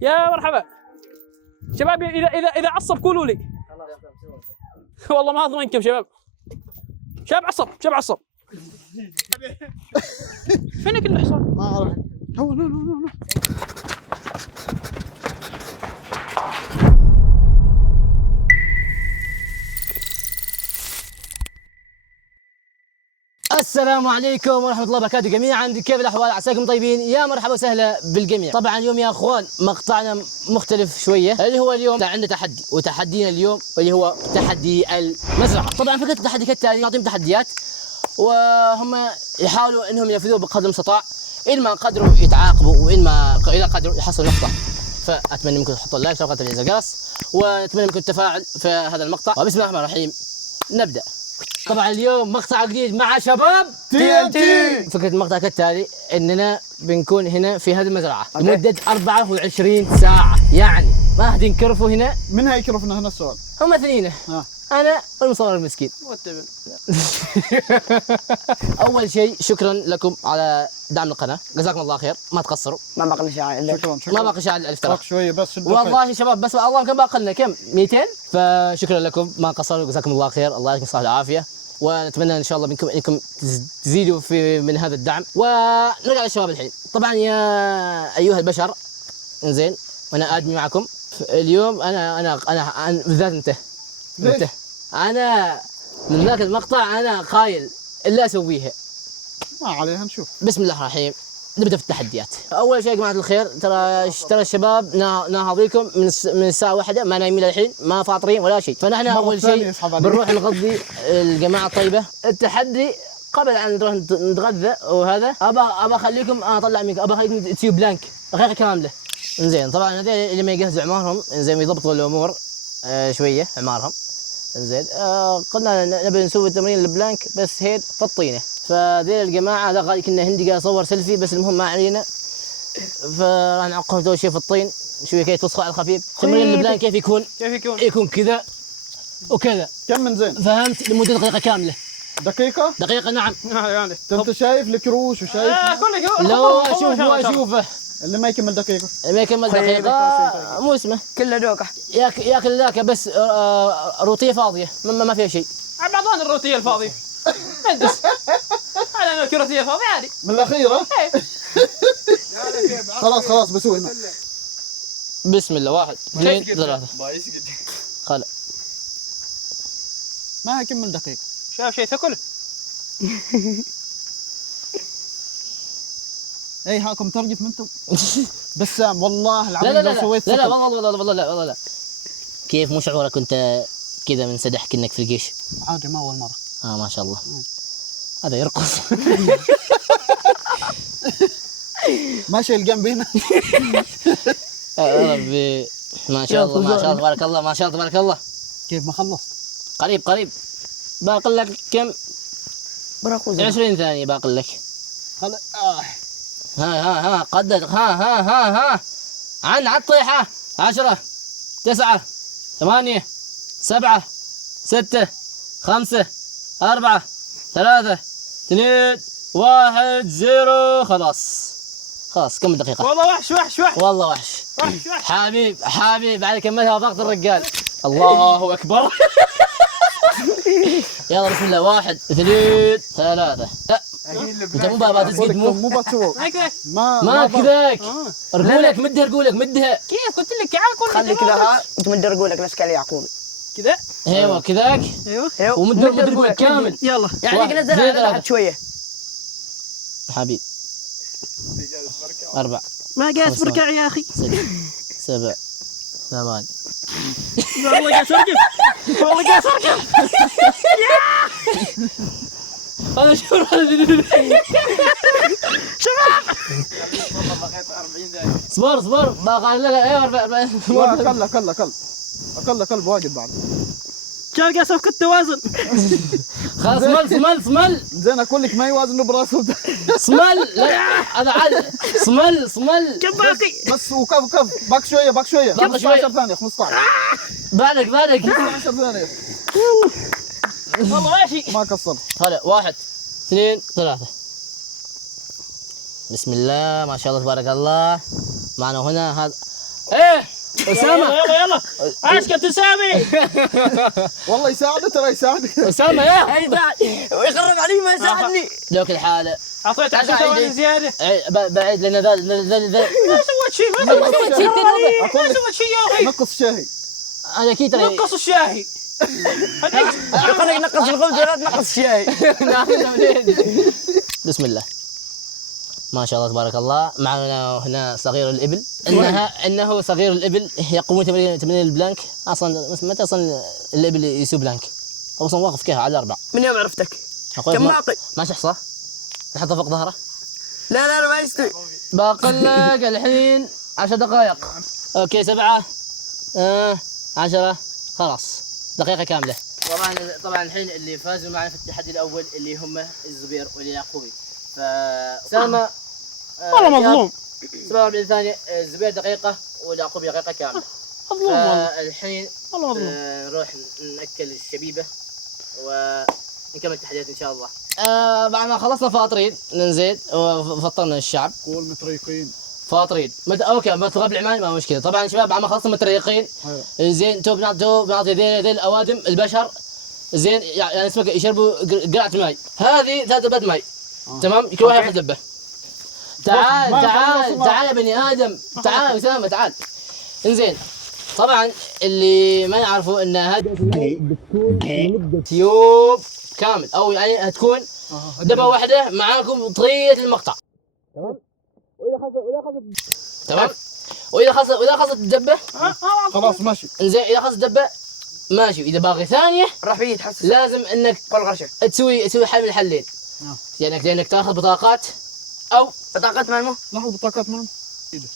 يا مرحبا شباب، اذا عصب قولوا لي. والله ما اضمنكم شباب. شباب عصب، شباب عصب. فينك الحصان؟ ما اعرف. لا. السلام عليكم ورحمة الله وبركاته جميعا، كيف الأحوال؟ عساكم طيبين؟ يا مرحبا وسهلا بالجميع. طبعا اليوم يا أخوان مقطعنا مختلف شوية، اللي هو اليوم عندنا تحدي، وتحدينا اليوم اللي هو تحدي المزرعة. طبعا فكرة التحدي كالتالي: نعطيهم تحديات وهم يحاولوا انهم ينفذوه بقدر المستطاع، ان ما قدروا يتعاقبوا وان ما اذا قدروا يحصلوا نقطة. فأتمنى منكم تحطوا اللايك وتفعلوا تفعيل الجرس، ونتمنى منكم التفاعل في هذا المقطع. وبسم الله الرحمن الرحيم نبدأ. طبعا اليوم مقطع جديد مع شباب TNT. فكرة المقطع كالتالي: اننا بنكون هنا في هذه المزرعة لمدة 24 ساعة، يعني ما حد ينكرفوا هنا. من هيكرفنا هنا السؤال؟ هم اثنين، انا والمصور المسكين. اول شيء شكرا لكم على دعم القناة، جزاكم الله خير، ما تقصروا. ما بقى لي شيء. شكرا. ما باقي شيء على الاشتراك شوية بس. والله شباب، بس الله كم باقي لنا؟ كم 200. فشكرا لكم، ما قصروا، جزاكم الله خير، الله يعطيكم الصحة والعافية، ونتمنى ان شاء الله منكم انكم تزيدوا من هذا الدعم. ونرجع للشباب الحين. طبعا يا ايها البشر، انزين، وانا ادمي معكم اليوم. انا بالذات انت انا من ذاك المقطع انا خايل الا اسويها. ما عليها، نشوف. بسم الله الرحمن الرحيم، نبدا في التحديات. اول شيء يا جماعه الخير، ترى الشباب ناهضيكم من الساعه 1، ما نايمين الحين، ما فاطرين ولا شيء. فنحن اول شيء بنروح نغذي الجماعه الطيبه. التحدي قبل ان نروح نتغذى وهذا، ابى اخليكم اطلع منكم، ابى اخليكم تسيب بلانك دقيقه كامله. انزين، طبعا هذول اللي ما يجهزوا اعمارهم، انزين، يضبطوا الامور شويه اعمارهم. انزين، قلنا نبي نسوي التمرين البلانك بس هيد في الطينه. فذيل الجماعه ذا قال كنا هندي قاعد اصور سيلفي، بس المهم ما علينا. فراح نعقم اول شيء في الطين شويه كي تصفى على الخفيف. تمرين البلانك كيف يكون؟ يكون كذا وكذا. كم من زين؟ فهمت؟ لمده دقيقه كامله. دقيقة نعم. يعني انت شايف الكروش وشايف لو اشوفه اللي ما يكمل دقيقة. ما يكمل دقيقة مو اسمه كله دوكه. ياكل ذاك بس روتيه فاضية، ما فيها شيء. بعضان الروتيه الفاضيه ندس. انا ناكل روتيه فاضيه عادي من الأخيرة. خلاص بسوي هنا. بسم الله، 1 2 3. خلا ما يكمل دقيقة. شايف شيء تاكل؟ اي هاكم ترجف منتم. بسام والله العظيم لا لو سويت لا والله لا. كيف مو شعورك كنت كذا منسدح كأنك في الجيش؟ عادي، ما أول مرة. ما شاء الله. هذا يرقص. ماشي الجنب هنا. يا ربي، ما شاء الله تبارك الله، ما شاء الله تبارك الله. كيف ما خلصت؟ قريب باقي لك كم؟ براكوز 20 ثانية باقي لك. ها قدر. ها عن الطيحة. 10 9 8 7 6 5 4 3 2 1 0. خلاص كم دقيقة؟ والله وحش والله وحش. حبيب عليك، كملها وضغط الرجال. الله أكبر. يلا بسم الله، 1 2 3. لا انت مو بابا تسقط، مو بتسوي. ما كذاك. رجولك مدها. كيف قلت لك يا عقول؟ خلي كذا وتمد رجولك نفس كلي يعقوب كذا. ايوه كذاك. ايوه ومد رجولك كامل. يلا يعني نزلها تحت شويه حبيب. 4 ما قاس بركع يا اخي. 6 7 8. والله قاس اركب. هذا شعور. شباب اصبر باقي لك. اقل واجد بعد. شال قاس افك التوازن. خلاص صمل. زين اقول لك ما يوازن براسه. صمل. لا هذا عاد. صمل. كم باقي؟ بس وكف باك شويه 15 ثانيه 15. بالك 15 ثانيه. والله ماشي. ما قصرت. هلا 1 2 3. بسم الله ما شاء الله تبارك الله. معنا هنا ايه اسامه يلا يلا عاش كابتن سامي. والله يساعده ترى يساعدك. اسامه يا اي بعد ويخرب علي ما يساعدني. لوك الحاله اعطيته 10 ثواني زياده. بعيد لان ذا ما سويت شيء ما سويت شيء ما سويت شيء يا اخي. نقص شاهي. انا اكيد ترى نقص الشاهي. خليك نقص الخبز ولا تنقص الشاي. بسم الله ما شاء الله تبارك الله. معنا هنا صغير الابل. انه صغير الابل يقومون تمرين البلانك. اصلا متى اصلا الابل يسوي بلانك؟ هو اصلا واقف كذا على 4. من يوم عرفتك أقول كم معطي؟ ما شحصه نحطه فوق ظهره. لا ما يستوي. باقي لك الحين 10 دقائق. اوكي 7 10 خلاص دقيقة كاملة. طبعا الحين اللي فازوا معنا في التحدي الأول اللي هم الزبير واليعقوبي. فسامة والله مظلوم. 47 ثانية. الزبير دقيقة واليعقوبي دقيقة كاملة. مظلوم والله. الحين والله مظلوم. نروح نأكل الشبيبة ونكمل التحديات إن شاء الله. بعد ما خلصنا فاطرين ننزل وفطرنا الشعب. قول متريقين. فاطرين اوكي متغاب العماني ما مشكله. طبعا شباب بعد ما خلصنا متريقين زين تو بنعطي ذيل الاوادم البشر زين يعني اسمك يشربوا قرعه ماي. هذه 3 دبات ماي تمام. كل واحد ياخذ دبه. تعال يا بني ادم. تعال اسامه تعال. انزين طبعا اللي ما يعرفوا ان هذه بتكون لمده يوم كامل او يعني هتكون دبه واحده معاكم طريقه المقطع تمام. تمام واذا خلصت الدبه خلاص ماشي. انزين اذا خلصت الدبه ماشي. واذا باقي ثانيه راح فيه يتحسس. لازم انك كل غرشه تسوي حل من الحلين. لانك تاخذ بطاقات او بطاقات مالمو. لاحظ بطاقات منهم.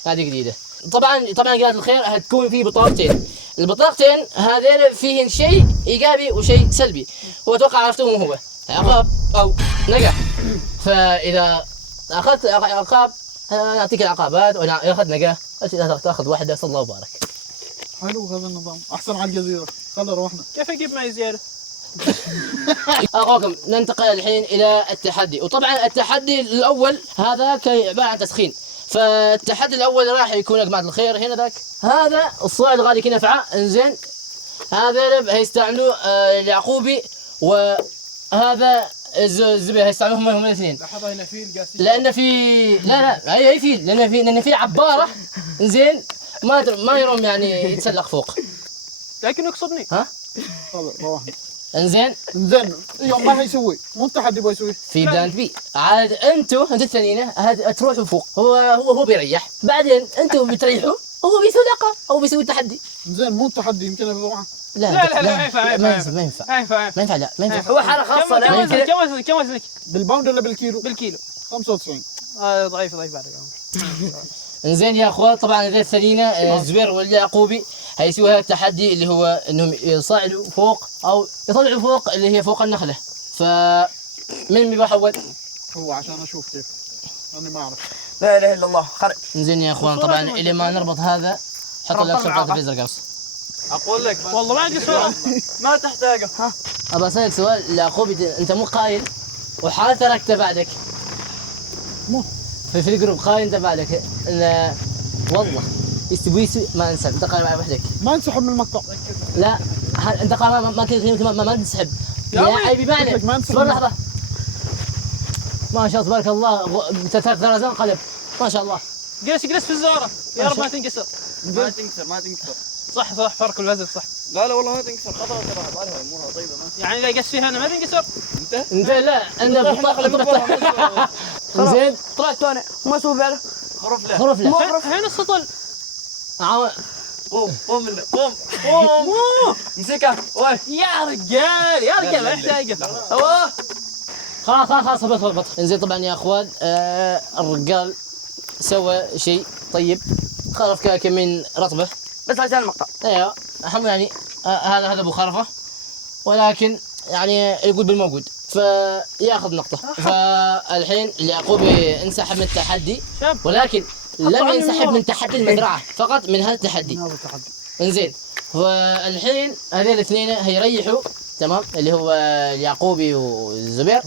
هذه جديده. طبعا قناة الخير هتكون في بطاقتين. البطاقتين هذين فيهن شيء ايجابي وشيء سلبي. واتوقع عرفتوهم هو عقاب او نجاح. فاذا اخذت عقاب نعطيك العقابات واذا اخذت نجاح تاخذ واحده. صلى الله وبارك. حلو هذا النظام احسن على الجزيره. خلنا روحنا. كيف اجيب معي زياده؟ اخوكم ننتقل الحين الى التحدي. وطبعا التحدي الاول هذا عباره عن تسخين. فالتحدي الاول راح يكون يا جماعه الخير هنا ذاك. هذا الصاعد غادي كنا فعاء انزين. هذا هيستعملوه اليعقوبي وهذا الزبير هيستعملوهم هم الاثنين. لاحظ هنا فيل قاسي. لان في لا هي فيل لان في عباره انزين ما يروم يعني يتسلق فوق. لكن يقصدني. ها طيب روحنا. انزين يوم ما هيسوي مو التحدي يبغى يسوي. في بلان بي عاد انتوا الثانيين تروحوا فوق. هو بيريح بعدين انتوا بتريحوا هو بيسوي لقاء او بيسوي التحدي. زين مو التحدي يمكن ابغى. لا ما ينفع ما ينفع لا ما ينفع. هو حاله خاصه. كم وزنك؟ بالباوند ولا بالكيلو؟ بالكيلو. 95. ضعيف بعد. انزين يا اخوان طبعا هذول الثانيين الزبير واليعقوبي هيسوي التحدي اللي هو انهم يصعدوا فوق او يطلعوا فوق اللي هي فوق النخله. من بيروح اول؟ هو عشان اشوف كيف. انا ما اعرف. لا اله الا الله خرب. انزين يا اخوان طبعا الى ما نربط هذا حط لك شرطه في القوس. اقول لك والله ما عندي سؤال. ما تحتاجه. ابى اسالك سؤال اليعقوبي انت مو قايل وحال تركته بعدك. مو في الجروب قايل انت بعدك ان والله يستوي ما انسحب. انت قايل مع وحدك ما انسحب من المقطع. لا انت قايل ما كنت ما تنسحب. يعني بمعنى اصبر لحظه. ما شاء الله تبارك الله ترى زين قلب ما شاء الله. جلس في الزاره يا رب ما تنكسر. ما تنكسر صح فرق الوزن صح. لا والله ما تنكسر. خطره ترى بالها امورها طيبه ما يعني اذا قس فيها انا ما تنكسر. انت لا انت زين طلعت انا ما اسوي بعده. خرف له هين السطل. قوم منه قوم امسكها يا رجال ما يحتاج قفا. خلاص بط. انزين طبعا يا اخوان الرجال سوى شيء طيب. خرف كمين رطبه بس عشان المقطع. ايوه الحمد يعني هذا ابو خرفه ولكن يعني يقول بالموجود فياخذ نقطه. فالحين اليعقوبي انسحب من التحدي ولكن لم ينسحب من تحدي المزرعه فقط من هذا التحدي. انزين والحين هذين الاثنين هيريحوا تمام اللي هو اليعقوبي والزبير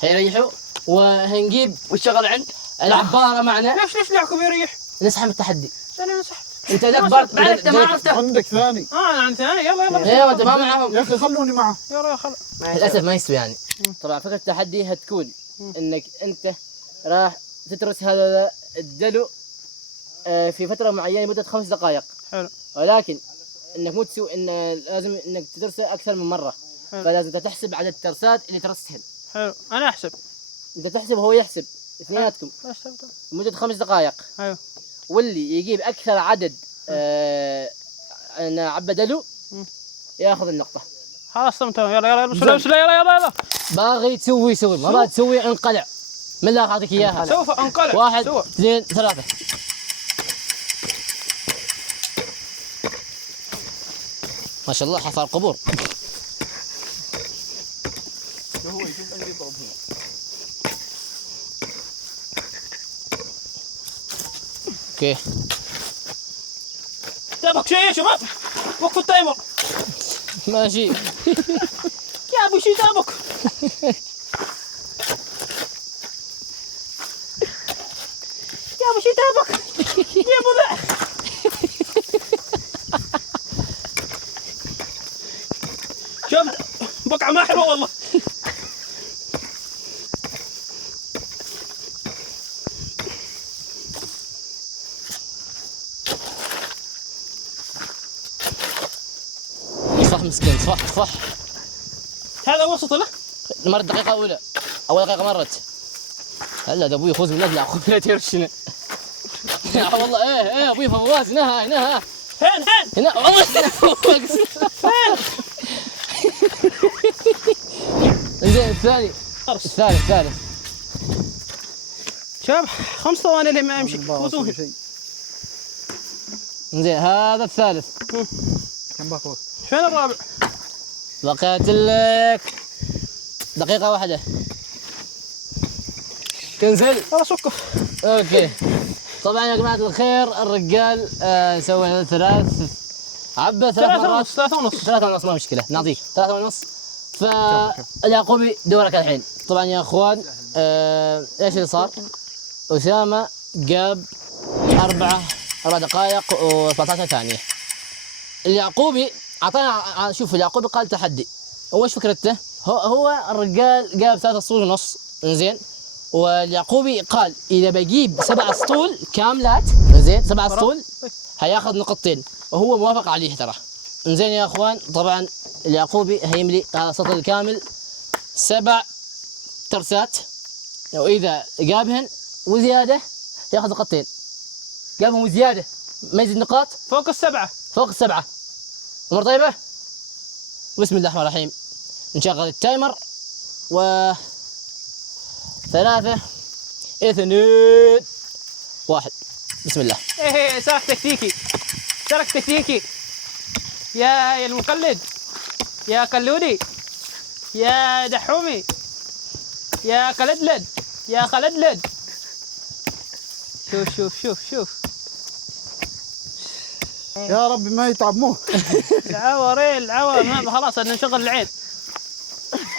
هيريحوا وهنجيب والشغل عند العباره معنا. ليش اليعقوب يريح؟ نسحب من التحدي. انا نسحب. انت الاكبر بعد انت ما عرفت. عندك ثاني. انا عن ثاني. يلا يلا ايوه انت ما معهم. يا اخي خلوني معه. يلا خلاص. للاسف ما يستوي يعني. طبعا فكره التحدي هتكون انك انت راح تترس هذا الدلو في فتره معينه مده 5 دقائق. حلو. ولكن انك مو تسوي ان لازم انك تدرسه اكثر من مره. حلو. فلازم انت تحسب عدد الترسات اللي ترستهن. حلو. انا احسب. انت تحسب وهو يحسب اثنيناتكم احسب. لمده 5 دقائق. ايوه. واللي يجيب اكثر عدد عبى دلو ياخذ النقطه. خلاص تمام. يلا يلا يلا بسرعه يلا يلا يلا. باغي تسوي سوي ما باغي تسوي انقلع. من الله اعطيك اياها. سوف انقلع. 1 2 3. ما شاء الله حفر قبور. اوكي تبك شيء يا شباب. وقف التايمر. ماشي. يا ابو شي تابك. يا ابو شي تابك. يا ابو ذا. شفت بقعه ما حلوه والله. صح مسكين صح صح. هذا وسط له. مرت الدقيقة الأولى. أول دقيقة مرت. هلا ده أبوي يفوز من أجل يعقوب لا ترشنا. والله إيه أبوي فواز هنا هنا والله زين الثالث شباب 5 ثواني لين ما يمشي. فوتوه. زين هذا الثالث. كم باقي وقت؟ فين الرابع؟ بقيت لك دقيقة واحدة. كنسل. خلاص وقف. اوكي. طبعا يا جماعة الخير الرجال سوى 3 عبى 3 مرات. 3 ونص. 3 ونص ما مشكلة نعطيك 3 ونص. فاليعقوبي دورك الحين. طبعا يا اخوان ايش اللي صار؟ أسامة جاب 4 دقائق و14 ثانية. اليعقوبي اعطانا شوف اليعقوبي قال تحدي. هو ايش فكرته؟ هو الرجال جاب 3 اسطول ونص انزين. واليعقوبي قال اذا بجيب 7 اسطول كاملات زين 7 اسطول هياخذ نقطتين وهو موافق عليه ترى. انزين يا اخوان طبعا اليعقوبي هيملي هذا السطل كامل 7 ترسات واذا جابهن وزياده ياخذ نقطتين. جابهم وزياده ما يزيد نقاط فوق السبعة. فوق ال7. امور طيبه. بسم الله الرحمن الرحيم. نشغل التايمر 3 2 1 بسم الله. ايه سرق تكتيكي يا المقلد يا كلودي يا دحومي يا كلدلد يا خلدلد. شوف يا ربي ما يتعب مو. العوا ما خلاص بدنا نشغل العين.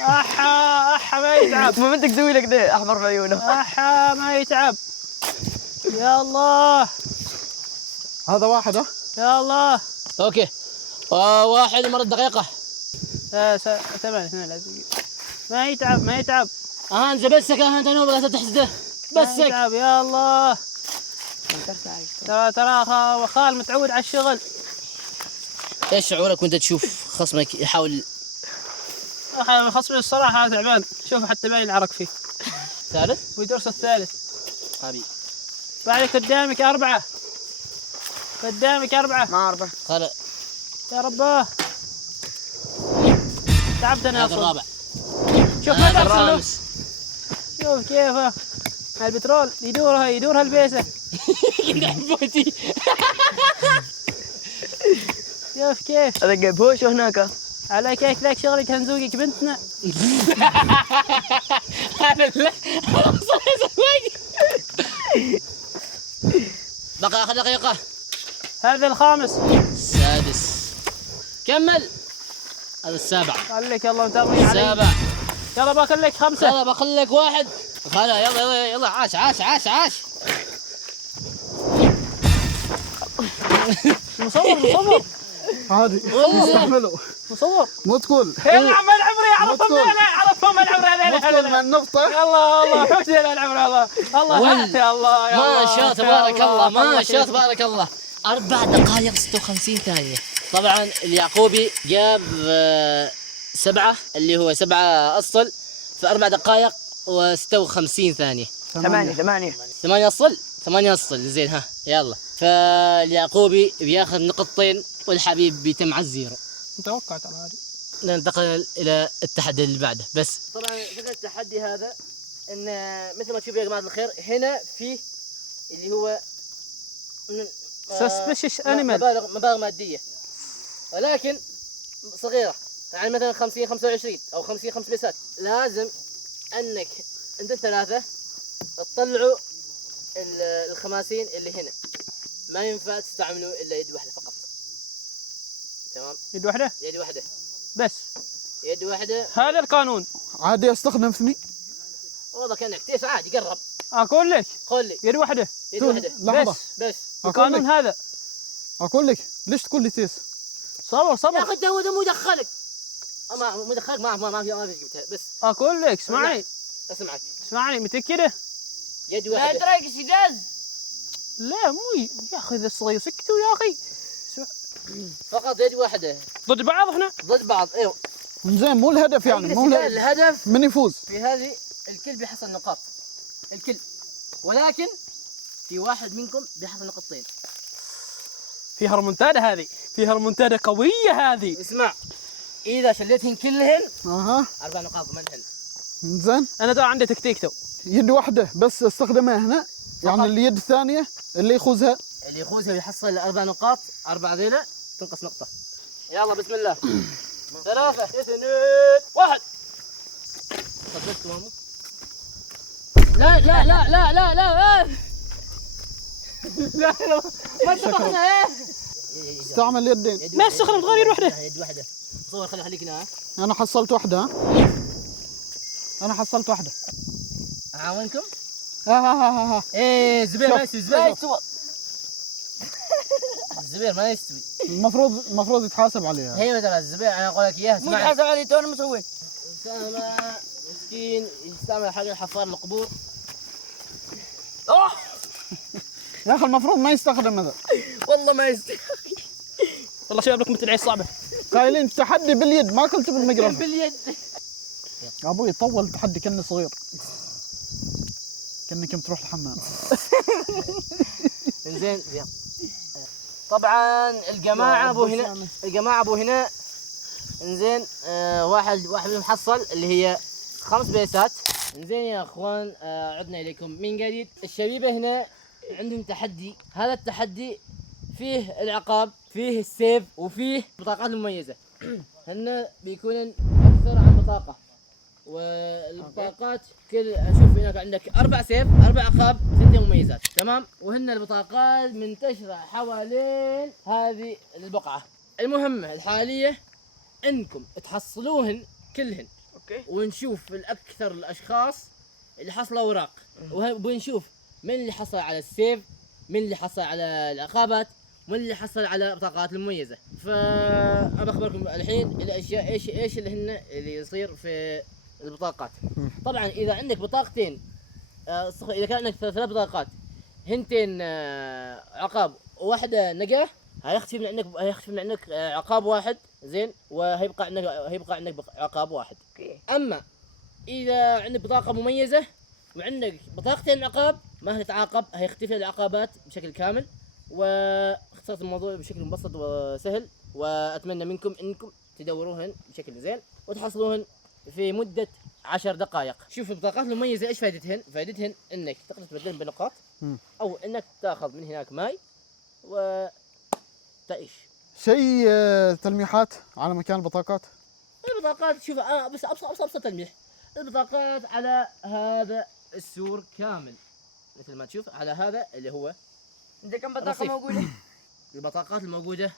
احا ما يتعب. ما بدك تسوي لك ده احمر في عيونه. احا ما يتعب. يا الله هذا واحد ها؟ يا الله. اوكي 1 مرة دقيقة. 8 لازم. ما يتعب. انت بسك انت نوم لا تحسده ما بسك. يتعب يا الله. ترى خال متعود على الشغل. ايش شعورك وانت تشوف خصمك يحاول؟ خصمي الصراحة تعبان. شوف حتى باين العرق فيه. ثالث ويدرس الثالث. حبيبي بعدك قدامك 4. ما 4. خلاص يا رباه تعبت انا هذا اصلا. الرابع. شوف ما هذا تحصل له. الخامس. شوف كيفه البترول يدور هالبيسة. حبوتي شوف كيف هذا جايب هوش هناك. على كيك ذاك شغلك هنزوقك بنتنا. هذا لا بقى اخر دقيقة. هذا الخامس. السادس. كمل. هذا السابع. قال لك يلا متامرين علي. السابع. يلا باكل لك 5. يلا بخليك 1. خلا يلا عاش مصور عادي استحمله مصور. مو تقول يلا عم العمري عرفهم العمري مو تقول مع النقطة. الله حوش العمري الله ما شاء تبارك الله، ما شاء تبارك الله. 4 دقائق 56 ثانية. طبعا اليعقوبي جاب 7 اللي هو 7 أصل في 4 دقائق و56 ثانية. 8 أصل 8 أصل. زين ها يلا. فاليعقوبي بياخذ نقطتين والحبيب بيتم على الزيرو. متوقع ترى هذه. ننتقل إلى التحدي اللي بعده. بس طبعا فكرة التحدي هذا إن مثل ما تشوفوا يا جماعة الخير هنا فيه اللي هو سسبشش انيمال، مبالغ مادية ولكن صغيرة، يعني مثلا 50 25 أو 50 5 بيسات. لازم أنك أنت الثلاثة تطلعوا الخماسين اللي هنا، ما ينفع تستعملوا إلا يد واحدة فقط. تمام؟ يد واحدة يد واحدة بس، يد واحدة. هذا القانون. عادي استخدم ثني. والله كأنك تيس عادي قرب. اقول لك قول لي يد واحدة يد واحدة لحظة بس. القانون هذا. اقول لك ليش تقول لي تيس؟ صبر يا صبر. أخي أنت هو ده مو يدخلك. مو يدخلك ما في جبتها بس. اقول لك اسمعني اسمعك متأكدة؟ يد لا واحدة. تراك شجاز. لا مو يا اخي ذا الصغير سكتوا يا اخي. فقط يد واحدة ضد بعض احنا. ضد بعض. ايوه زين مو الهدف يعني مو الهدف من يفوز. في هذه الكل بيحصل نقاط الكل، ولكن في واحد منكم بيحصل نقطتين. فيها ريمونتادا هذه، فيها ريمونتادا قوية هذه. اسمع، اذا شليتهن كلهن اها 4 نقاط ضمنهن. زين انا ترى عندي تكتيك تو. يد واحدة بس استخدمها هنا، يعني اليد الثانية اللي يخوزها اللي يفوزها ويحصل 4 نقاط، 4 ذيلا تنقص نقطة. يلا بسم الله. 3 2 1. صدقت مامو؟ لا لا لا لا لا لا لا ما اتفقنا. ايه استعمل يدين. ما استخدم غير يد واحدة. يد واحدة. صور خليك هنا. انا حصلت واحدة ها؟ انا حصلت واحدة. اعاونكم؟ ها ايه زبير ما يستوي. الزبير ما يستوي. المفروض يتحاسب عليها. هي ترى الزبير انا اقول لك اياها. مو حسب علي تو انا مسوي. اسامه مسكين يستعمل حق الحفار القبور. يا اخي المفروض ما يستخدم هذا. والله ما يستوي. والله شباب لكم مثل العيش صعبة. قايلين تحدي باليد ما قلت بالمقرب. باليد. ابوي طول تحدي كني صغير. كأنك بتروح الحمام. زين يلا. طبعا الجماعه ابو هنا انزين واحد منهم حصل اللي هي 5 بيسات. انزين يا اخوان عدنا اليكم من جديد. الشبيبه هنا عندهم تحدي. هذا التحدي فيه العقاب، فيه السيف، وفيه بطاقات مميزه. هن بيكونن اكثر عن بطاقه، والبطاقات كل اشوف هناك عندك 4 سيف 4 عقاب 6 مميزات. تمام. وهن البطاقات منتشره حوالين هذه البقعه. المهمه الحاليه انكم تحصلوهن كلهن. اوكي. ونشوف الاكثر الاشخاص اللي حصلوا اوراق، وبنشوف من اللي حصل على السيف، من اللي حصل على العقابات، من اللي حصل على بطاقات المميزه. فأبى اخبركم الحين الاشياء ايش اللي هن اللي يصير في البطاقات. طبعا اذا عندك بطاقتين اذا كان عندك 3 بطاقات، هنتين عقاب وواحده نقاه، هيختفي من عندك عقاب واحد. زين. وهيبقى عندك عقاب واحد. اما اذا عندك بطاقه مميزه وعندك بطاقتين عقاب ما هتتعاقب، هيختفي العقابات بشكل كامل. واختصرت الموضوع بشكل مبسط وسهل، واتمنى منكم انكم تدوروهن بشكل زين وتحصلوهن في مده 10 دقائق. شوف البطاقات المميزه ايش فائدتهن؟ فائدتهن انك تقدر تبدلهم بنقاط، او انك تاخذ من هناك ماي وتعيش. شيء تلميحات على مكان البطاقات. البطاقات شوف بس ابسط تلميح. البطاقات على هذا السور كامل مثل ما تشوف، على هذا اللي هو انت كم بطاقه رصيف. موجوده؟ البطاقات الموجوده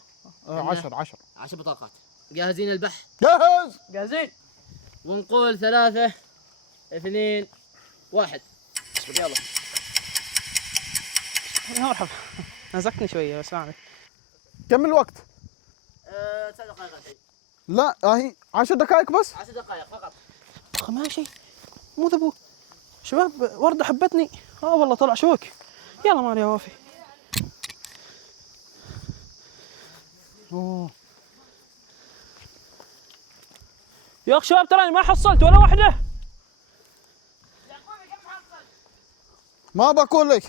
10 10 بطاقات. جاهزين البح؟ جاهز. جاهزين. ونقول 3 2 1. يلا. يا مرحبا. نزكني شوية بس ما عليك. كم الوقت؟ 9 دقائق الحين. لا هي 10 دقائق بس. 10 دقائق فقط. اخ ماشي مو ذبو شباب. وردة حبتني. والله طلع شوك. يلا مالي يا وافي. اوه يا اخ شباب تراني ما حصلت ولا واحدة. ما بقول لك.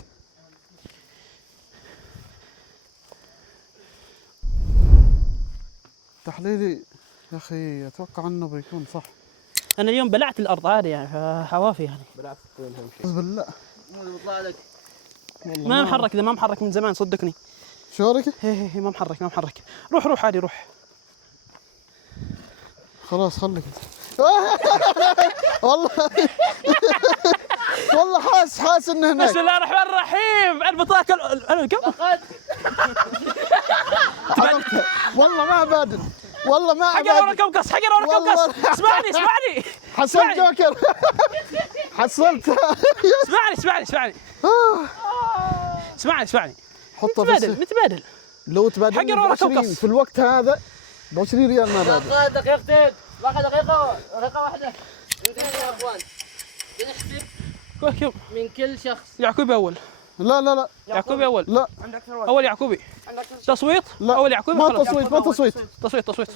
تحليلي يا اخي اتوقع انه بيكون صح. انا اليوم بلعت الارض عادي يعني حوافي يعني. بس بالله بيطلع لك. ما محرك اذا ما محرك من زمان صدقني. شو رايك؟ هي ما محرك ما محرك. روح عادي روح. خلاص خليك. والله والله حاس انه هناك. بسم الله الرحمن الرحيم. البطاقة انا كم؟ عرفتها. والله ما ابادل. والله ما حق ورا ابادل. كم قص. حق ورا كم قص. والله. اسمعني حصلت جوكر. حصلتها. اسمعني. حطها في السيف. متبادل. لو تبادل حق ورا كم 20 قص. في الوقت هذا ب 20 ريال ما بادل. باقي دقيقتين. باقي دقيقة واحدة. انزين يا اخوان. بنحسب كم؟ من كل شخص. يعقوبي اول. لا يعقوبي اول. لا اول يعقوبي. تصويت. لا اول يعقوبي ما خلاص. تصويت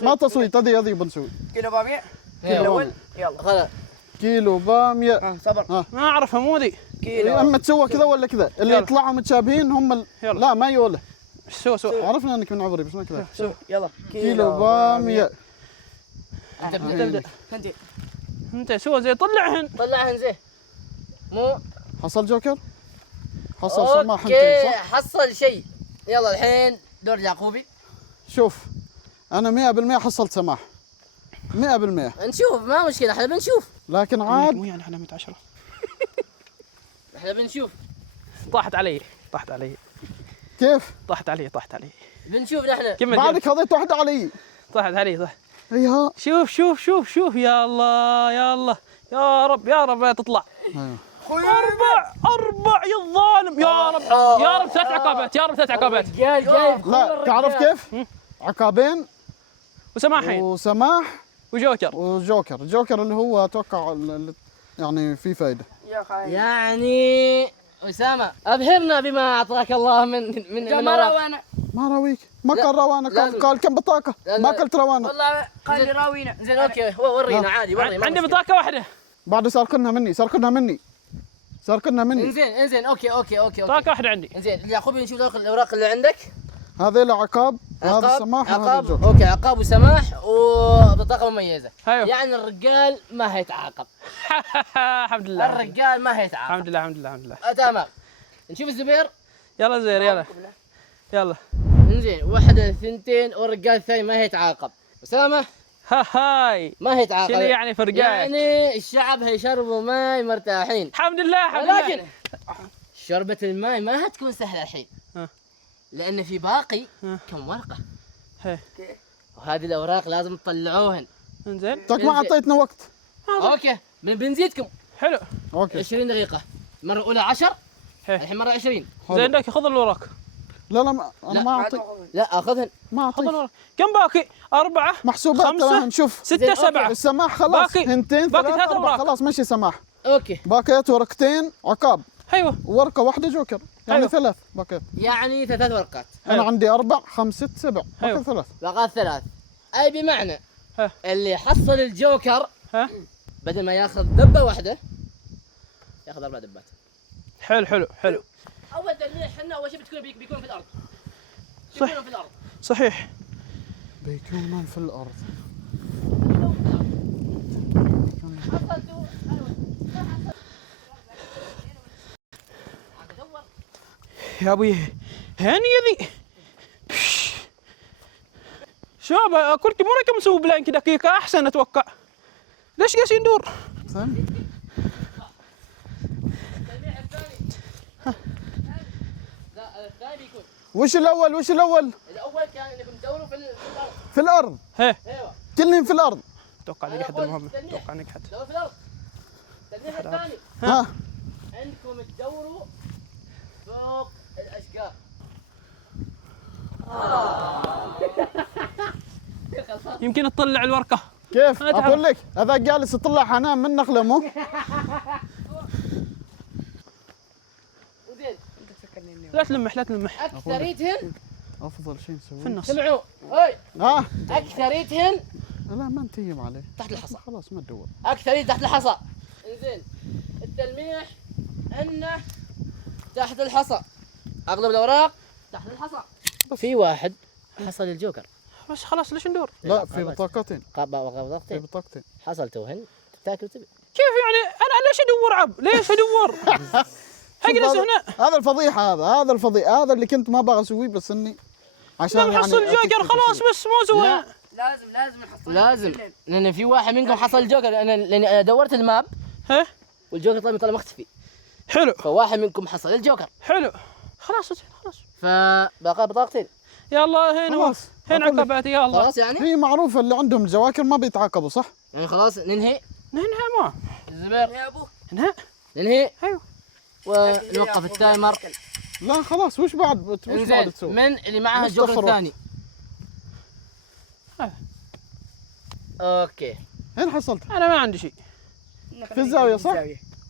ما تصويت هذه بنسوي. كيلو بامية. كيلو الأول. يلا. خلاص. كيلو بامية. صبر. ما اعرفها مو ذي. كيلو. اما تسوى كذا ولا كذا اللي يلا. يطلعوا متشابهين هم يلا. لا ما يوله. ايش سوى. عرفنا انك من عبري بس ما كذا. يلا. كيلو بامية. انت تبدا. انت سوى زي طلعهن. طلعهن زين. مو حصل جوكر؟ حصل سماح اوكي صح؟ حصل شيء. يلا الحين دور يعقوبي. شوف انا 100% حصلت سماح 100%. نشوف ما مشكلة احنا بنشوف. لكن عاد مو يعني علامة 10. احنا بنشوف. طاحت علي. كيف؟ طاحت علي. بنشوف نحن. كمل. بعدك هضيت واحدة علي. طاحت علي صح. ايها شوف يا الله يا رب تطلع. ايوه 4 يا الظالم يا رب 3 عقابات قال لا تعرف كيف؟ عقابين وسماحين وسماح وجوكر. وجوكر اللي هو اتوقع يعني في فايدة. يا خاين. يعني أسامة أبهرنا بما أعطاك الله من كم أوراق. روانا. ما راويك ما لا، كان روانا لازم. قال كم بطاقة لا، ما لا. قلت روانا. والله قال لي راوينا. زين أوكي ورينا عادي وري. عندي بطاقة واحدة. بعد سارقنها مني انزين اوكي بطاقة واحدة عندي. انزين يعقوبي نشوف الأوراق اللي عندك. هذا له عقاب هذا السماح وهذا عقاب الجوكر. اوكي عقاب وسماح وبطاقة مميزة. ايوه. يعني الرجال ما هيتعاقب. الحمد لله. الرجال ما هيتعاقب. الحمد لله. تمام. نشوف الزبير. يلا زين يلا. انزين 1 2 والرجال الثاني ما هيتعاقب. أسامة هاي ما هيتعاقب. شنو يعني فرقاك؟ يعني الشعب هيشربوا ماي مرتاحين. الحمد لله ولكن شربة الماء ما هتكون سهلة الحين. ها. لأن في باقي ها. كم ورقة. هي. وهذه الأوراق لازم تطلعوهن. انزين تك ما اعطيتنا وقت. أوكي بنزيدكم حلو. اوكي 20 دقيقة. مرة أولى 10 هي. الحين مرة 20. زين لك خذ الوراق. لا انا لا، ما اعطي لا أخذهن. ما خذ اعطي الوراق. كم باقي؟ 4 محسوبات 5 تراهن شوف 6 زين، 7. السماح خلاص باقي- هنتين باقي 3 3 أوراق. خلاص مشي سماح. أوكي باقيات ورقتين عقاب ايوه وورقة واحدة جوكر يعني أيوة. 3 باقيات. يعني 3 ورقات. انا أيوة. عندي 4 5 6 7 أيوة. باقي 3. بقى 3. أي بمعنى ها. اللي حصل الجوكر ها بدل ما ياخذ دبة واحدة ياخذ 4 دبات. حلو أول تلميح احنا أول شيء بيكون في الأرض. صح. بيكونوا في الأرض. صحيح. بيكونون في الارض. يا ابوي هاني ذي شباب كرتي مو رقم مسوي بلانك دقيقة أحسن أتوقع. ليش قاعد يدور؟ ثاني التلميح الثاني. لا الثاني بيكون. وش الاول الأول كان انكم تدوروا في الأرض. في الارض هي ايوه. كلهم في الارض. أتوقع نجحت المهمة. أتوقع نجحت. دوروا في الأرض. التلميح الثاني ها انكم تدوروا فوق الأشجار. يمكن تطلع الورقه. كيف؟ أنا تعرف. اقول لك هذا جالس تطلع حنان من نخله مو؟ زين لا تلمح لا تلمح اكثريتهن افضل شيء نسويه في النص. سمعوا اي ها اكثريتهن لا ما نتيم عليه تحت الحصى. خلاص ما تدور. اكثريت تحت الحصى. انزين التلميح انه تحت الحصى، اغلب الاوراق تحت الحصى. في واحد حصل الجوكر بس خلاص ليش ندور؟ لا في بطاقتين في بطاقتين بطاقتين. حصل توهن تاكل تبي. كيف يعني انا ليش ادور عب؟ ليش ادور؟ اجلس هذا- هنا هذا الفضيحه، هذا الفضيحه، هذا اللي كنت ما ابغى اسويه بس اني عشان لما يعني حصل جوكر أتكتك خلاص أسويه. بس مو سوى. لا. لازم نحصل لازم لان في واحد منكم حصل الجوكر، لان انا دورت الماب ها والجوكر طلع مختفي، حلو فواحد منكم حصل الجوكر، حلو خلاص خلاص فبقى بطاقتين. يلا هنا خلاص. هنا أقول لك. عقباتي يلا خلاص يعني هي معروفه اللي عندهم جواكر ما بيتعاقبوا صح؟ يعني خلاص ننهي ننهي ما الزبير، يا ابو ننهي ننهي ايوه ونوقف التايمر. لا خلاص وش بعد انزين تسوي؟ من اللي معاه نستخرج. الجوكر الثاني؟ اوكي وين حصلت؟ انا ما عندي شيء. في الزاوية صح؟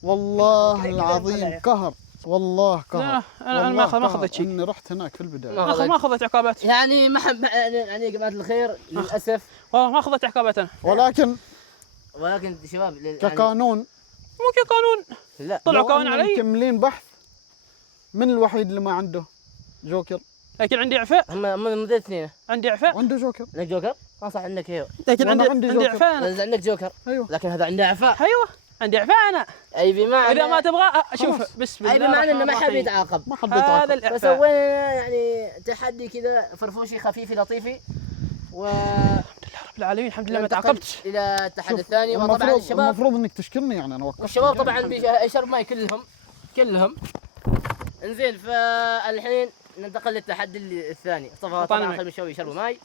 والله العظيم قهر، والله قهر. لا انا والله ما قهر اخذت شيء. اني رحت هناك في البدايه. ما اخذت عقابات يعني يعني يا جماعه الخير للاسف، والله ما اخذت عقابات انا. ولكن ولكن شباب يعني كقانون مو كقانون لا طلعوا لو قانون إننا علي مكملين بحث من الوحيد اللي ما عنده جوكر. لكن عندي اعفاء هم من ذي اثنين. عندي اعفاء عنده جوكر عندك جوكر؟ صح عندك ايوه، لكن وأنا عندي عندي جوكر. اعفاء انا. إذا عندك جوكر ايوه. لكن هذا عنده عفاء، ايوه عندي اعفاء انا. اي بمعنى اذا ما تبغى خلاص. شوف بسم اي الله بمعنى انه الرحمن ما حد الرحيم. يتعاقب. ما حد هذا يتعاقب. الاعفاء فسوينا يعني تحدي كذا فرفوشي خفيفي لطيفي و رب العالمين الحمد لله ما ننتقل تعاقبت. الى التحدي الثاني. وطبعا المفروض الشباب المفروض انك تشكرني يعني انا وقفت. والشباب طبعا بيشرب ماي كلهم. انزين فالحين ننتقل للتحدي الثاني. طبعا ماي. خلينا نشوي يشربوا ماي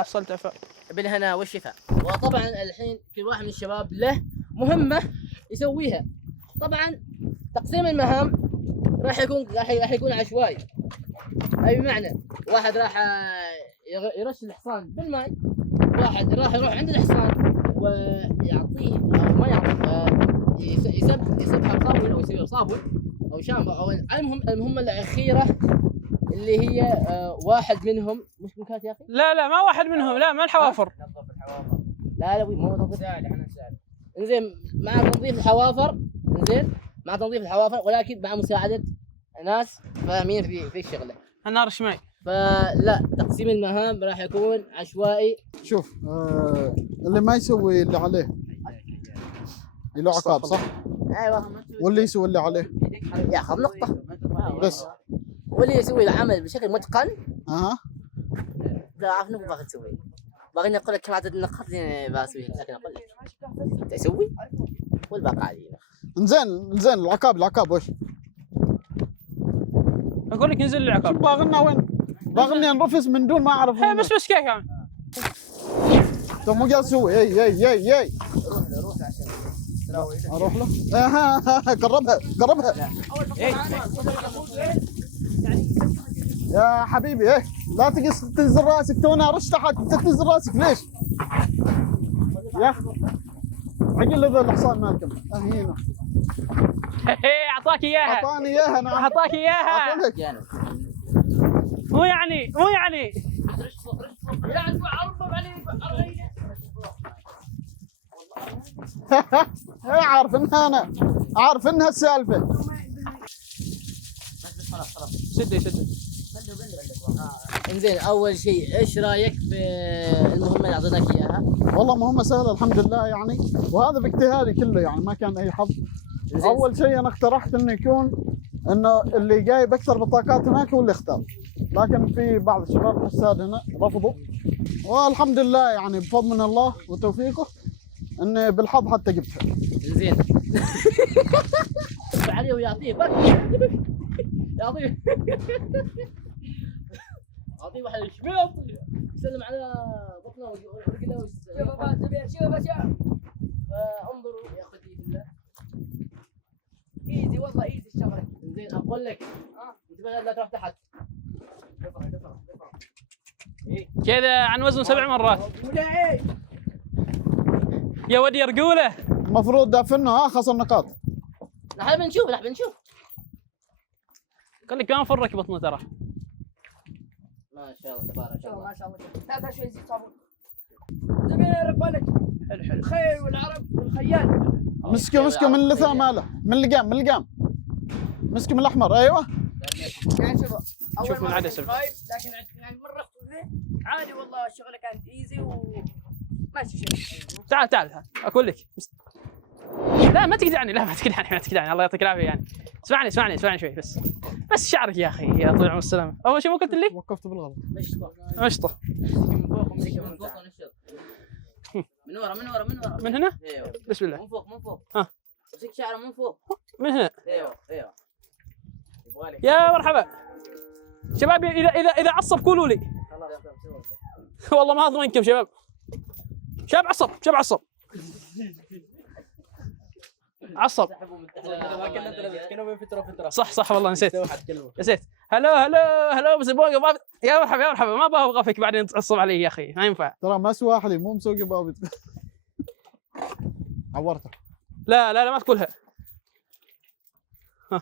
حصلت اعفاء. وبالهنا والشفاء. وطبعا الحين كل واحد من الشباب له مهمة يسويها. طبعا تقسيم المهام راح يكون عشوائي. اي بمعنى واحد راح يرش الحصان بالماء، واحد راح يروح عند الحصان ويعطيه او ما يعطيه يسبها صابون او يسوي صابون او شامبو او المهمة الأخيرة اللي هي واحد منهم مش مكات يا اخي؟ لا ما واحد منهم لا ما الحوافر. لا مو تنظيف. انزين مع تنظيف الحوافر، انزين مع تنظيف الحوافر ولكن مع مساعدة ناس فاهمين في الشغلة. انا ارش معي. فلا تقسيم المهام راح يكون عشوائي. شوف اللي ما يسوي اللي عليه له عقاب صح؟ ايوه واللي يسوي اللي عليه ياخذ نقطة بس. واللي يسوي العمل بشكل متقن اها لا عارف انه باغي تسوي. باغي اقول لك كم عدد النقاط اللي بسويها لكن اقول لك تسوي والباقي علينا. انزين العقاب وش؟ اقول لك انزل العقاب. باغنا وين؟ باغني انرفس من دون ما اعرف وين. بس كيف يعني. انت مو قاعد تسوي اي اروح له. قربها يا حبيبي. ايه لا تنزل راسك، تونا رش تحت تنزل راسك ليش؟ يا اخي عقل هذا الحصان مالكم هنا اعطاك اياها. اعطاني اياها انا اعطاك اياها. أقول لك. مو يعني عارف انها السالفه. سد انزين اول شيء ايش رايك في المهمة اللي اعطيناك اياها؟ والله مهمه سهله الحمد لله يعني، وهذا باجتهادي كله يعني ما كان اي حظ. اول شيء انا اقترحت انه يكون انه اللي جايب اكثر بطاقات هناك هو اللي اختار، لكن في بعض الشباب الحساد هنا رفضوا، والحمد لله يعني بفضل من الله وتوفيقه اني بالحظ حتى جبتها. زين عليه ويعطيه يعطيه واحد الشباب يسلم على بطنه ورجله انظروا يا اخوتي في الله. ايزي والله ايزي الشغله. زين اقول لك انت لا تروح تحت. كذا عن وزن 7 مرات. يا ودي رجوله. المفروض دافنه خسر نقاط. نحن بنشوف. قال لك ما نفرك بطنه ترى. ما شاء الله تبارك الله. ما شاء الله. لا شوي زيت صابون. زميلي ربالك. حلو. الخيل والعرب والخيال. مسكه من اللثه ماله، من اللقام. مسكه من الاحمر. ايوه. يعني شوف من عدسه. خايف لكن يعني مره رحت عادي والله الشغله كانت ايزي وماشي شيء. تعال اقول لك. لا ما تقدعني الله يعطيك العافيه يعني. اسمعني شوي بس شعرك يا اخي يا طويل العمر السلامه. اول شيء مو قلت لي وقفت بالغلط. مشطه من فوق ونشط. من ورا. من هنا. ايوه. بسم الله. من فوق. ها. امسك شعره من فوق. من هنا. ايوه. يا مرحبا شباب. اذا عصب قولوا لي. والله ما اضمنكم شباب عصب صح والله نسيت. هلو بس يا مرحبا ما ابغى اوقفك بعدين تعصب علي يا اخي ما ينفع. ترى ما سواحلي مو مسوق بابي. عورته. لا ما تقولها. من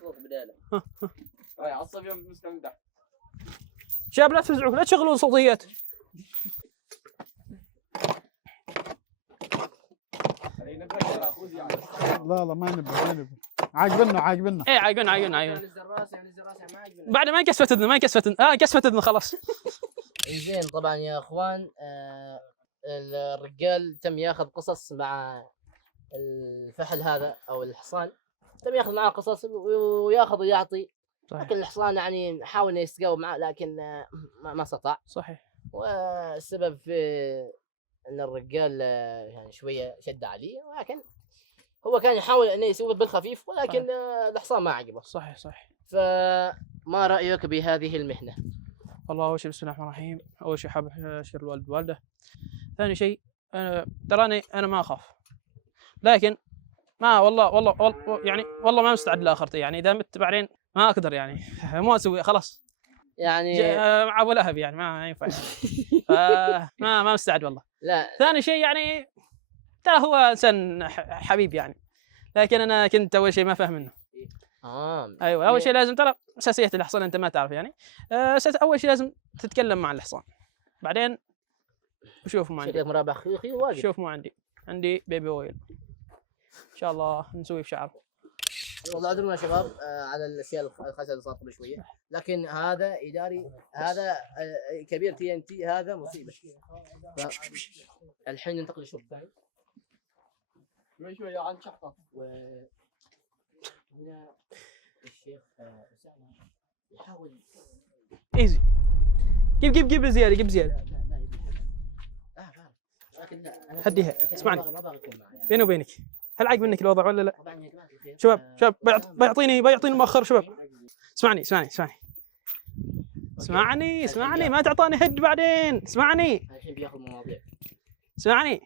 فوق بداله. عصب يوم مسكه من تحت. شباب لا تفزعوا لا تشغلون صوتيات. لا ما نبي. عاقبنا. ايه عاقبنا. بعد ما انكسفت اذن كسفت اذن خلاص. زين طبعا يا اخوان الرجال تم ياخذ قصص مع الفحل هذا او الحصان. تم ياخذ معاه قصص وياخذ ويعطي. لكن الحصان يعني حاول انه يتجاوب معه لكن ما استطاع. صحيح. والسبب في ان الرجال يعني شويه شد عليه ولكن هو كان يحاول انه يسوي بالخفيف ولكن الحصان ما عجبه. صحيح. فما رايك بهذه المهنه؟ والله اول شيء بسم الله الرحمن الرحيم. اول شيء حاب اشكر الوالد والوالده. ثاني شيء تراني انا ما اخاف لكن ما والله يعني والله ما مستعد لاخرتي يعني اذا مت بعدين ما اقدر يعني مو اسوي خلاص يعني مع ابو لهب يعني ما ينفع يعني. ما مستعد والله. لا ثاني شيء يعني ترى هو انسان حبيب يعني لكن انا كنت اول شيء ما فاهم منه. ايوه اول شيء لازم ترى اساسيات الحصان انت ما تعرف يعني. اول شيء لازم تتكلم مع الحصان بعدين وشوف ما عندي. شكلك مرابع خيخي واجد. شوف مو عندي بيبي اويل ان شاء الله نسويه في شعره. والله اعذرونا يا شباب على الاشياء الخاصه اللي صارت قبل شويه لكن هذا اداري هذا كبير TNT هذا مصيبه. الحين ننتقل للشوط الثاني. شويه عن شحطه. هنا الشيخ اسامه يحاول ايزي جيب زياده هديها. اسمعني بيني وبينك هل عاق منك الوضع ولا لا؟ شباب بيعطيني مؤخر شباب. اسمعني ما تعطاني هد بعدين. اسمعني الحين بياخذ مواضيع. اسمعني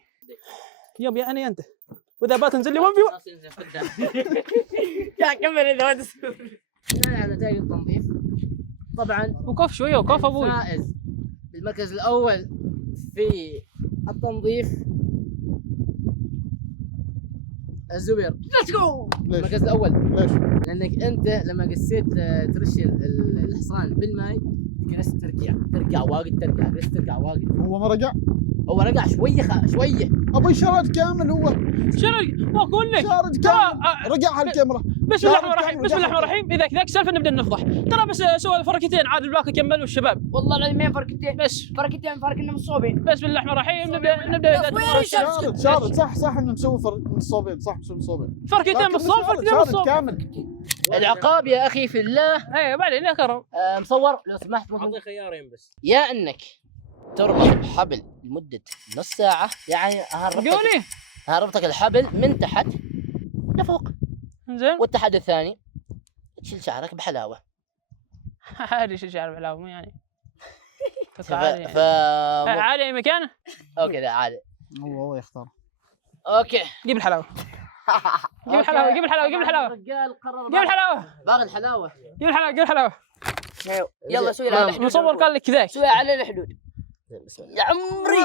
يا انا انت واذا بتنزل لي وين في يا كمل اذا على نتائج التنظيف طبعا وقف شويه وقف ابوي. فائز بالمركز الاول في التنظيف الزبير. ليتس جو. المركز الاول ليش؟ لانك انت لما قسيت ترش الحصان بالماء جلست ترجع واجد ترجع واجد. هو ما رجع؟ هو رجع شويه ابوي شرد كامل. هو شنو اقول لك شارد كامل. رجع على الكاميرا. بسم الله الرحمن الرحيم. اذا كذاك سالفه نبدا نفضح ترى بس سوى فركتين عاد البلاك كملوا الشباب. والله العظيم ما فرقتين بس فرقنا من الصوبين. بسم الله الرحمن الرحيم نبدا شارد صح انه نسوي من الصوبين. صح نسوي من الصوبين. فركتين بالصوب فركتين بالصوب كامل. العقاب يا اخي في الله. ايوه بعدين يا كرم مصور لو سمحت اعطي خيارين بس. يا انك تربط بحبل لمده نص ساعه يعني هربطك الحبل من تحت لفوق زين والتحدي الثاني تشيل شعرك بحلاوه. عادي شيل شعر بحلاوه مو يعني عادي اي مكانه. اوكي لا عادي هو يختار. اوكي جيب الحلاوه جيب الحلاوه الرجال قرر جيب الحلاوه باغي الحلاوه. جيب الحلاوه يلا سوي على الحدود. المصور قال لك ذاك. سوي على الحدود يا عمري.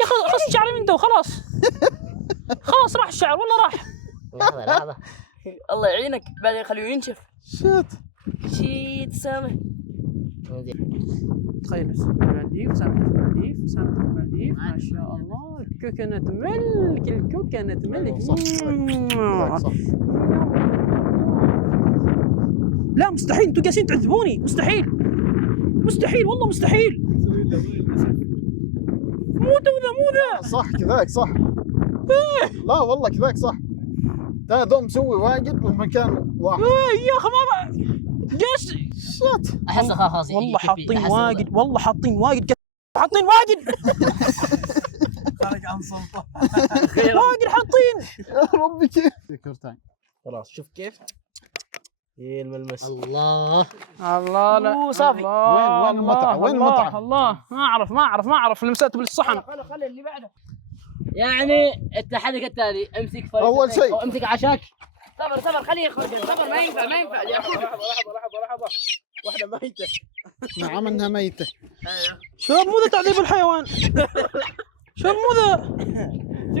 يا اخي خص شعري من تو خلاص. خلاص راح الشعر والله راح. لحظة الله يعينك بعدين خليه ينشف. شيت سامح. تخيل المالديف، سالفة المالديف ما شاء الله. الكوكونات ملك، الكوكونات ملك. صح. لا مستحيل، انتوا جالسين تعذبوني. مستحيل والله مستحيل. مو ذا صح كذاك صح. لا والله كذاك صح. ذا مسوي واجد بمكان واحد. يا اخي ما جالس. احس خلاص والله حاطين واجد، والله حاطين واجد، حاطين واجد. خارج عن سلطه. واجد حاطين. يا ربي كيف. خلاص شوف كيف. ايه الملمس. الله لا صافي. وين المتعة؟ وين المتعة؟ الله ما اعرف لمساته بالصحن. خلي اللي بعده. يعني التحدي كالتالي، امسك فريق أول شيء. او امسك عشاك. صبر خليه يخرج. صبر ما ينفع لحظه واحده ميته. نعم انها ميتة. شباب مو ذا تعذيب الحيوان. شباب مو ذا.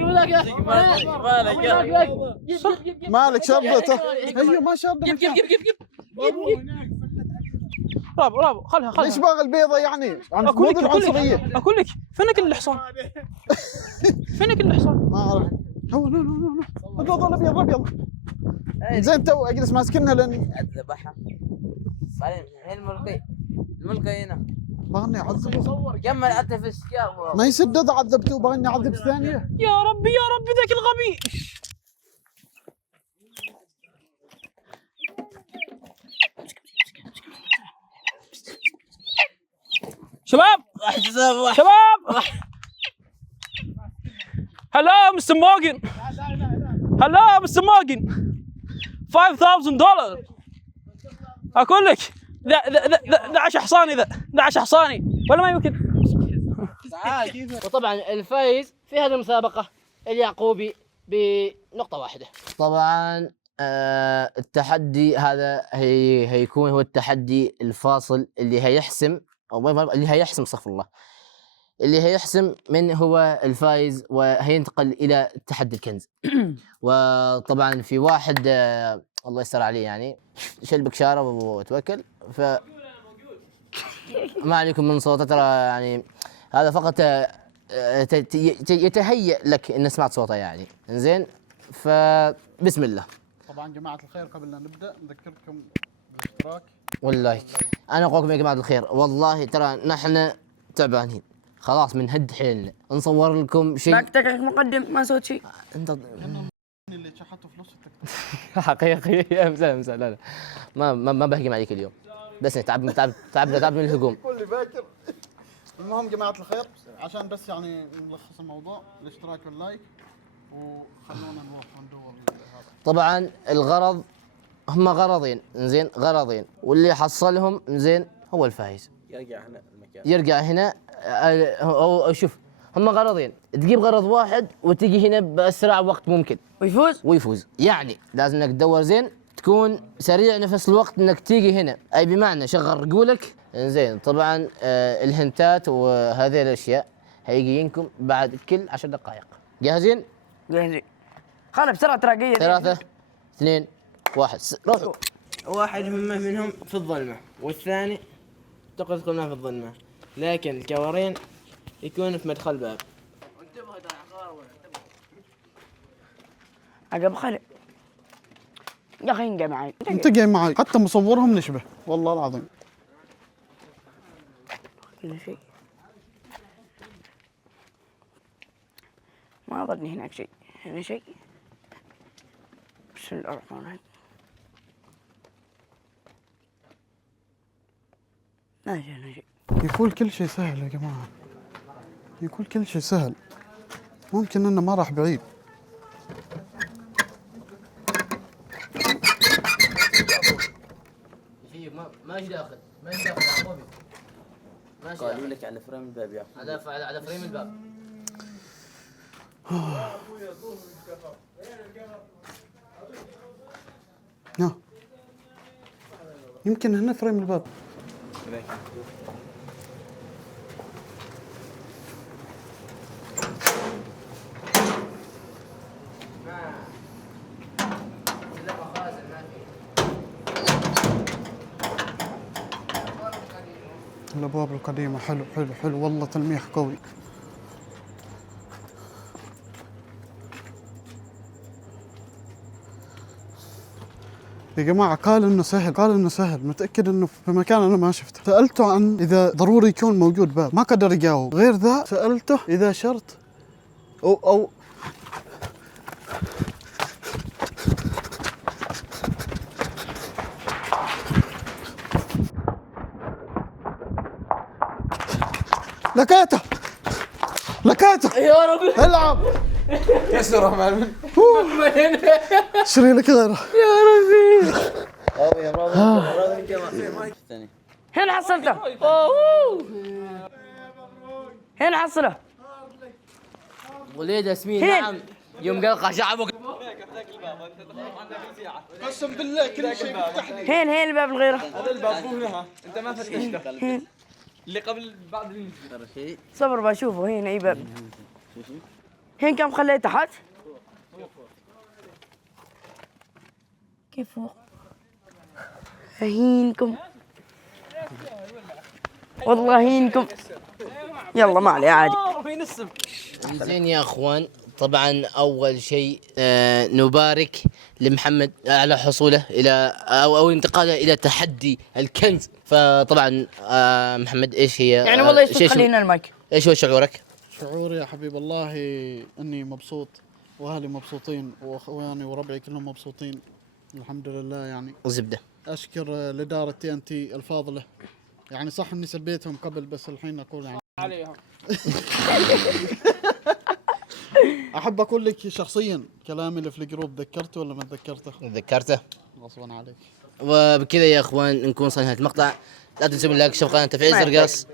شوف ذاك يا مالك شربته؟ ايوه ما شربته. رابو خلها. ليش باغي البيضة يعني؟ عن مود العنصرية. اقول لك فينك الحصان. ما اعرف. هو لا ابيض. زين تو اجلس ماسكنها لاني ذبحها. بعدين وين الملقي هنا. باغني اعذبه. كمل انت في الشكاوى. ما يسدد عذبته باغني اعذب الثانية. يا ربي ذاك الغبي. شباب هلا مستر موغن. $5,000 اقول لك. ذا عش حصاني ولا ما يمكن. وطبعا الفايز في هذه المسابقة اليعقوبي بنقطة واحدة. طبعا التحدي هذا هيكون هو التحدي الفاصل اللي هيحسم استغفر الله، اللي هيحسم من هو الفايز وهينتقل الى تحدي الكنز. وطبعا في واحد الله يستر عليه يعني شلبك شاره وتوكل. ف ما عليكم من صوته ترى يعني هذا فقط يتهيأ لك ان سمعت صوته يعني. زين فبسم الله. طبعا جماعة الخير قبل لا نبدأ نذكركم بالاشتراك واللايك. انا اقولكم يا جماعه الخير والله ترى نحن تعبانين خلاص بنهد حيلنا نصور لكم شيء. تكتك مقدم ما سويت شيء. انت اللي شحطوا فلوس حقيقي يا مسا لا ما بهجم عليك اليوم بس تعب من الهجوم. كل باكر. المهم جماعة الخير عشان بس يعني نلخص الموضوع، الاشتراك واللايك وخلونا نروح وندور هذا. طبعا الغرض هم غرضين زين، غرضين واللي حصلهم زين هو الفايز. يرجع هنا او شوف هم غرضين، تجيب غرض واحد وتجي هنا باسرع وقت ممكن ويفوز. يعني لازم انك تدور زين، تكون سريع نفس الوقت انك تيجي هنا، اي بمعنى شغل رجولك زين. طبعا الهنتات وهذه الاشياء هيجينكم بعد كل 10 دقائق. جاهزين؟ جاهزين. خلنا بسرعه تراقيه. 3 2 1 روحوا. واحد منهم في الظلمة والثاني تقدر تكون في الظلمة، لكن الكورين يكون في مدخل باب. عقب خلق يا اخي انقى معي. انت جاي معي حتى مصورهم نشبه والله العظيم. كل شيء ما ظني هناك شيء. هنا شيء. بسم الله الرحمن الرحيم. ما جانا شيء. يقول كل شيء سهل يا جماعة، يقول كل شيء سهل، ممكن انه ما راح بعيد. ماشي داخل يعقوبي. ماشي قالوا لك على فريم الباب يا اخي. على فريم الباب. يمكن هنا فريم الباب. الابواب القديمه حلو حلو حلو والله، تلميح قوي. يا جماعة قال انه سهل، قال انه سهل، متأكد انه في مكان انا ما شفته. سألته عن اذا ضروري يكون موجود باب، ما قدر يجاوب. غير ذا سألته اذا شرط او لكاته يا ربي العب كسره معلم. اشتري لك غيره. هنا حصلته. هنا حصله. وليد ياسمين هين. نعم يوم قلقه شعبك. قسم بالله كل شيء مفتح لي. هين الباب الغيره. هذا الباب مو هنا، انت ما فتشته. اللي قبل بعد صبر بشوفه. هين اي باب. هين كم خليته تحت؟ كيف فوق؟ هينكم والله هينكم. يلا ما عليه عادي. زين يا اخوان، طبعا اول شيء نبارك لمحمد على حصوله الى او انتقاله الى تحدي الكنز. فطبعا محمد ايش هي يعني والله يسوي خلينا المايك. ايش هو شعورك؟ شعوري يا حبيب الله اني مبسوط، واهلي مبسوطين، واخواني وربعي كلهم مبسوطين الحمد لله. يعني زبده. اشكر الاداره TNT الفاضله. يعني صح اني سبيتهم قبل، بس الحين اقول يعني عليهم. احب اقول لك شخصيا كلامي اللي في الجروب ذكرته ولا ما تذكرته؟ تذكرته غصبا عليك. وبكذا يا اخوان نكون صلنا المقطع. لا تنسوا اللايك، شوف قناه تفعيل زر الجرس.